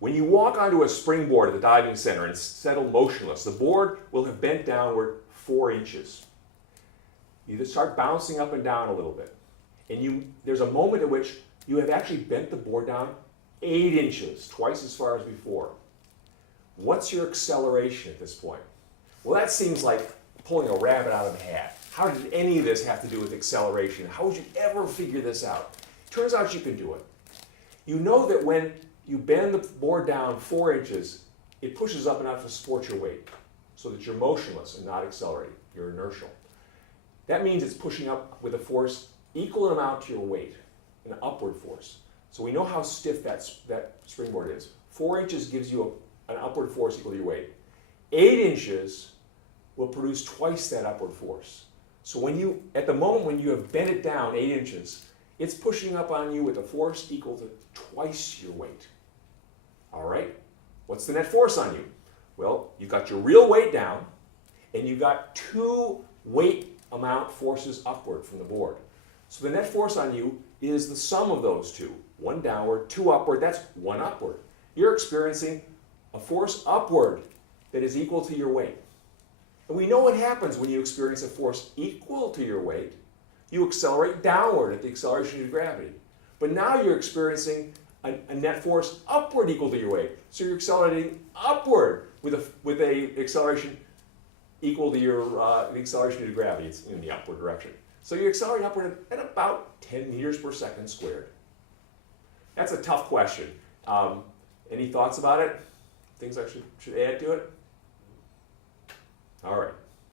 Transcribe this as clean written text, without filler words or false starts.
When you walk onto a springboard at the diving center and settle motionless, the board will have bent downward 4 inches. You just start bouncing up and down a little bit. And there's a moment at which you have actually bent the board down 8 inches, twice as far as before. What's your acceleration at this point? Well, that seems like pulling a rabbit out of a hat. How did any of this have to do with acceleration? How would you ever figure this out? Turns out you can do it. You know that when you bend the board down 4 inches, it pushes up enough to support your weight so that you're motionless and not accelerating. You're inertial. That means it's pushing up with a force equal in amount to your weight, an upward force. So we know how stiff that springboard is. 4 inches gives you an upward force equal to your weight. 8 inches will produce twice that upward force. So at the moment when you have bent it down 8 inches, it's pushing up on you with a force equal to twice your weight. All right, what's the net force on you? Well, you've got your real weight down, and you've got 2 weight amount forces upward from the board. So the net force on you is the sum of those two. 1 downward, 2 upward, that's 1 upward. You're experiencing a force upward that is equal to your weight. And we know what happens when you experience a force equal to your weight. You accelerate downward at the acceleration of gravity. But now you're experiencing a net force upward equal to your weight. So you're accelerating upward with a acceleration equal to the acceleration due to gravity. It's in the upward direction. So you accelerate upward at about 10 meters per second squared. That's a tough question. Any thoughts about it? Things I should add to it? All right.